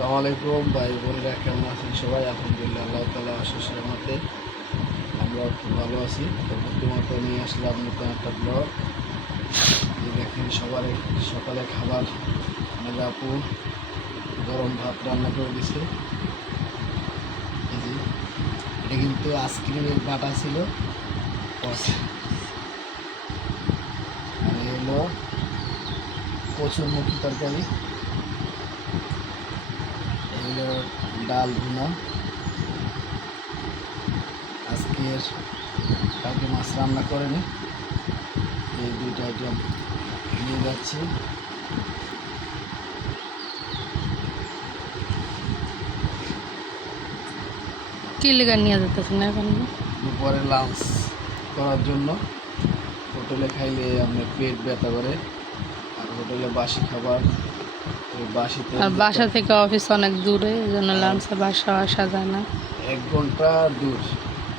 আসসালামু আলাইকুম, ভাই বোনেরা কেমন আছেন সবাই? আলহামদুলিল্লাহ, আল্লাহ তালা আশিস রহমতে আমরা খুব ভালো আছি। তো প্রতিমত নিয়ে আসলাম নতুন একটা ব্লগ দেখেন, সবার সকালে খাবার আমাদের আপু। গরম ভাত রান্না করে দিছে। এটা কিন্তু আইসক্রিমের বাটা ছিল। আর এই হলো প্রচুর মুখী তরকারি। এগুলো ডাল ভুনা। আজকের কালকে মাছ রান্না করেনি এই দুইটা আইটেম নিয়ে যাচ্ছি। কি লেগে নিয়ে যেতেছে না এখন? দুপুরে লাঞ্চ করার জন্য। হোটেলে খাইলে আপনার পেট ব্যথা করে। আর হোটেলে বাসি খাবার আর বাসা থেকে অফিস অনেক দূরে এই জন্য লাঞ্চে বাসা আসা যায় না। এক ঘণ্টা দূর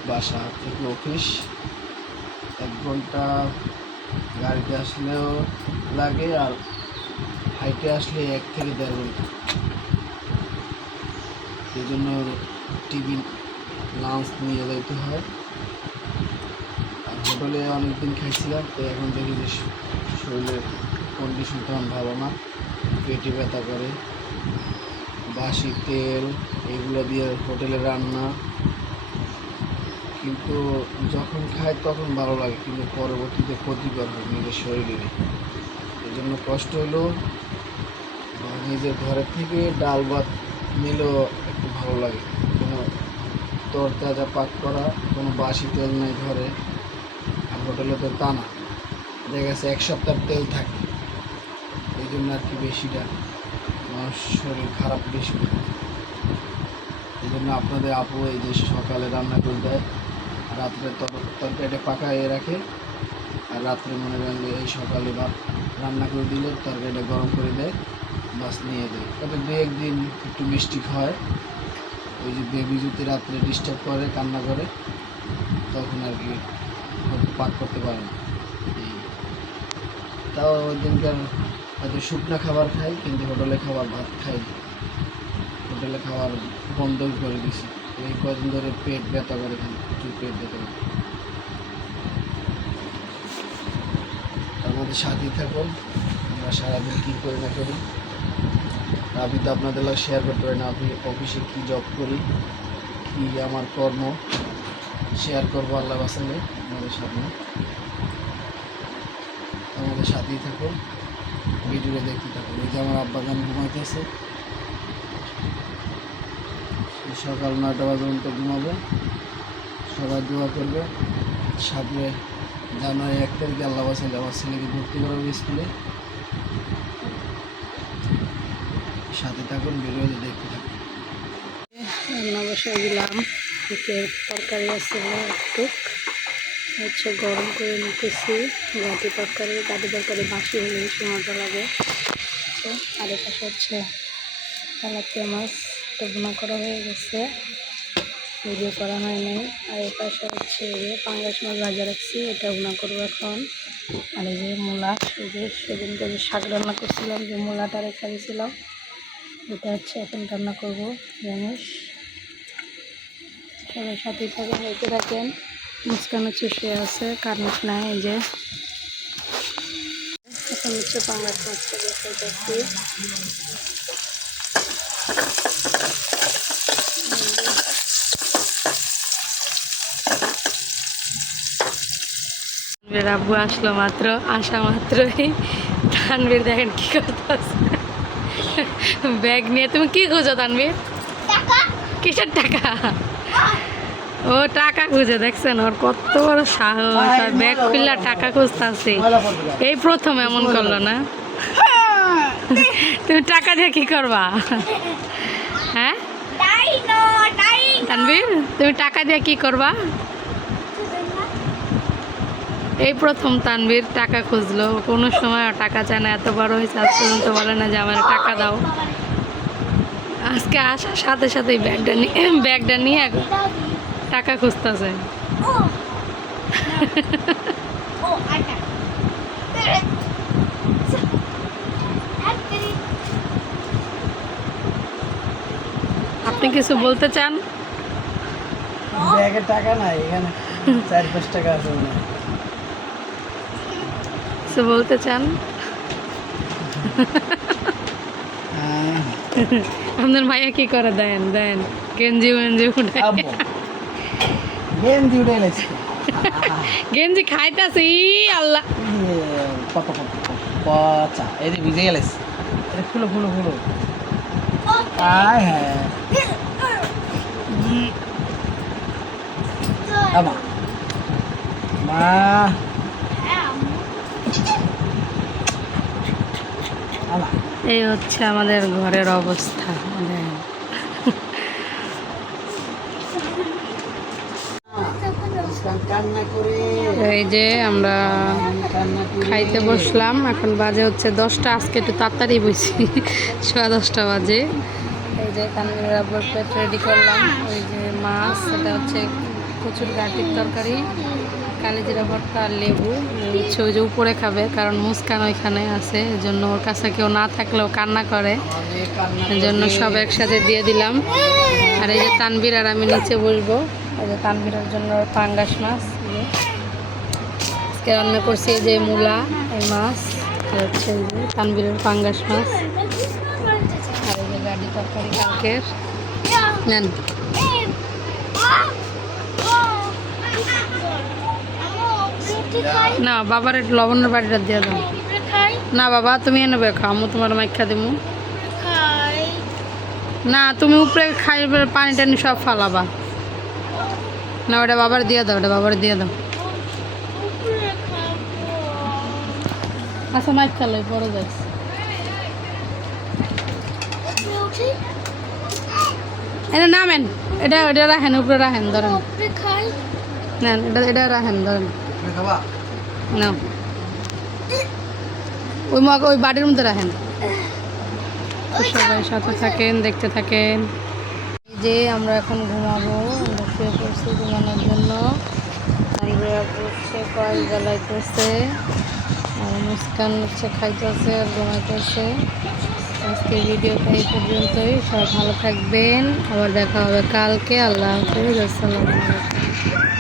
বাসা থেকে অফিস। এক ঘণ্টা গাড়িতে আসলেও লাগে আর হাইটে আসলে এক থেকে দেড় ঘণ্টা। সেই জন্য টিভি লাঞ্চ নিয়ে যাইতে হয়। আর হোটেলে অনেকদিন খাইছিলাম তো এখন দেখি যে শরীরের কন্ডিশন তেমন ভালো না। পেটে ব্যথা করে। বাসি তেল, এগুলো দিয়ে হোটেলে রান্না। কিন্তু যখন খায় তখন ভালো লাগে, কিন্তু পরবর্তীতে ক্ষতিকর হয় নিজের শরীরে এই জন্য কষ্ট হলো নিজের ঘরের থেকে ডাল ভাত নিলেও একটু ভালো লাগে। কোনো তরতাজা পাক করা, কোনো বাসি তেল নেই ঘরে, আর হোটেলে তো তা না। দেখা গেছে এক সপ্তাহ তেল থাকে। এই জন্য আর কি বেশিটা মানুষ শরীর খারাপ বেশি। এই জন্য আপনাদের আপু এই যে সকালে রান্না করে দেয়, রাত্রে তর- তরকারিটা পাকাইয়ে রাখে, আর রাত্রে মনে করেন এই সকালে বা রান্না করে দিলে তরকারিটা গরম করে দেয়, বাস নিয়ে দেয় তবে দু একদিন একটু মিষ্টি হয় ওই যে বেবি যদি রাত্রে ডিস্টার্ব করে, কান্না করে, তখন আর কি পাক করতে পারে তাও ওই দিনকার হয়তো শুকনো খাবার খাই, কিন্তু হোটেলে খাবার ভাত খাই হোটেলে খাবার বন্ধই করে দিছি। এই কদিন ধরে পেট ব্যথা করে খাই প্রচুর পেট ব্যথা করে। আমাদের সাথেই থাকুন, আমরা সারাদিন কী করি না করি। আমি তো আপনাদের লাগে শেয়ার করতে পারি না, আমি অফিসে কী জব করি, কী আমার কর্ম শেয়ার করব আল্লাহ বাসালে, আমাদের সামনে আমাদের সাথেই থাকুন। ভিডিওটা দেখতে থাকুন। এই যে আমার আব্বা গান ঘুমাইতেছে। সকাল নয়টা বাজে পর্যন্ত ঘুমাবে। সবাই দোয়া করবে। সামনে জানুয়ারি এক তারিখে আল্লাহ বাসাইলে আমার ছেলেকে ভর্তি করাবে স্কুলে। সাথে থাকুন ভিডিওতে দেখতে থাকুন। রান্না বসাই দিলাম। তরকারি আছে, একটু। হচ্ছে গরম করে নিতেছি। গাটি তরকারি গাটি তরকারি বাসি হলে বেশি মজা লাগে। আর পাশে হচ্ছে তেলাপিয়া মাছ তো বোনা করা হয়ে গেছে। ভিডিও করা হয় নাই। আর এই পাশে হচ্ছে পাঙ্গাস মাছ ভাজা রাখছি, এটা বোনা করব এখন। আর এই যে মূলা, এই যে সেদিনকে যে শাক রান্না করছিলাম, যে মূলাটা রেখে দিয়েছিলাম, এটা হচ্ছে এখন রান্না করব, জানিস? সবাই সাথে থাকেন, দেখতে থাকেন। মুস্কানো চুষে আছে কারেন্ট নাই এই যে। এখন হচ্ছে পাঙ্গাস মাছটা দেখাইতেছি। আব্বু আসলো মাত্র আসা মাত্রই। তানভীর দেখেন কি করতেছে। ব্যাগ নিয়ে তুমি কি খুঁজো তানভীর? কিসের টাকা? ও টাকা খুঁজে দেখছেন? ওর কত বড় সাহস আর ব্যাগ খুললে টাকা খুঁজতেছে। এই প্রথম এমন করল না? তুমি টাকা দিয়ে কি করবা? হ্যাঁ? তানবীর তুমি টাকা দিয়ে কি করবা? এই প্রথম তানবীর টাকা খুঁজলো। কোনো সময় আর টাকা চায় না এত বড় হয়েছে আজ পর্যন্ত বলে না যে আমার টাকা দাও। আজকে আসার সাথে সাথেই ব্যাগটা নিয়ে ব্যাগটা নিয়ে টাকা খুঁজতেছে। আপনি কিছু বলতে চান? ব্যাগে টাকা নাই এখানে চার পাঁচ টাকা আছে কিছু বলতে চান? আপনার ভাইয়া কি করে? দেন দেন। গেঞ্জি মেঞ্জি উঠে গেঞ্জি উঠে লাগছে গেঞ্জি খাইতেছি আল্লাহ। পাপা পাপা পচা। এই যে ভিজে গেলেস ফুলো ফুলো ফুলো। আয় হ্যাঁ আমা। মা। এই হচ্ছে আমাদের ঘরের অবস্থা দেন। কান্না করে এই যে আমরা খাইতে বসলাম। এখন বাজে হচ্ছে দশটা আজকে একটু তাড়াতাড়ি বসি সোয়া দশটা বাজে। এই যে তানভীরের আব্বুর প্লেট রেডি করলাম। ওই যে মাছ এটা হচ্ছে কচুর গাটির তরকারি কালিজিরা ভর্তা আর লেবু। হচ্ছে ওই যে উপরে খাবে কারণ মুস্কান ওইখানে আছে। এই জন্য ওর কাছে কেউ না থাকলেও কান্না করে। এই জন্য সব একসাথে দিয়ে দিলাম। আর এই যে তানবির আর আমি নিচে বসবো। এই যে তানবীরের জন্য পাঙ্গাস মাছ। আজকে রান্না করছি এই যে মূলা এই মাছ আর হচ্ছে এই যে তানবীরের পাঙ্গাস মাছ। আর এই যে গাড়ি তরকারি কালকের। নেন। না বাবার একটু লবণের বাড়িটা দিয়ে দাও। না বাবা তুমি এনে বে খাও আমি তোমার মাইখা দিমু। না তুমি উপরে খাইবে পানি টানি সব ফালাবা। না, ওটা বাবার দিয়ে দাও, ওটা বাবার দিয়ে দাও। আচ্ছা মাইক চালো পরে যাইস এটা নামেন, এটা এটা রাখেন, উপরে রাখেন, ধরেন। নেন, এটা এটা রাখেন, ধরেন। না। ওই মগ ওই বাড়ির মধ্যে রাখেন। সবাই সাথে থাকেন, দেখতে থাকেন। যে আমরা এখন ঘুমাবো শুয়ে পড়ছে ঘুমানোর জন্য। আমরা বসে কয়েল জ্বালাইতেছে, আর মুস্কান হচ্ছে খাইতেছে আর ঘুমাইতেছে। আজকে ভিডিওটা এই পর্যন্তই সব ভালো থাকবেন, আবার দেখা হবে কালকে। আল্লাহ হাফেজ, আসসালামু আলাইকুম।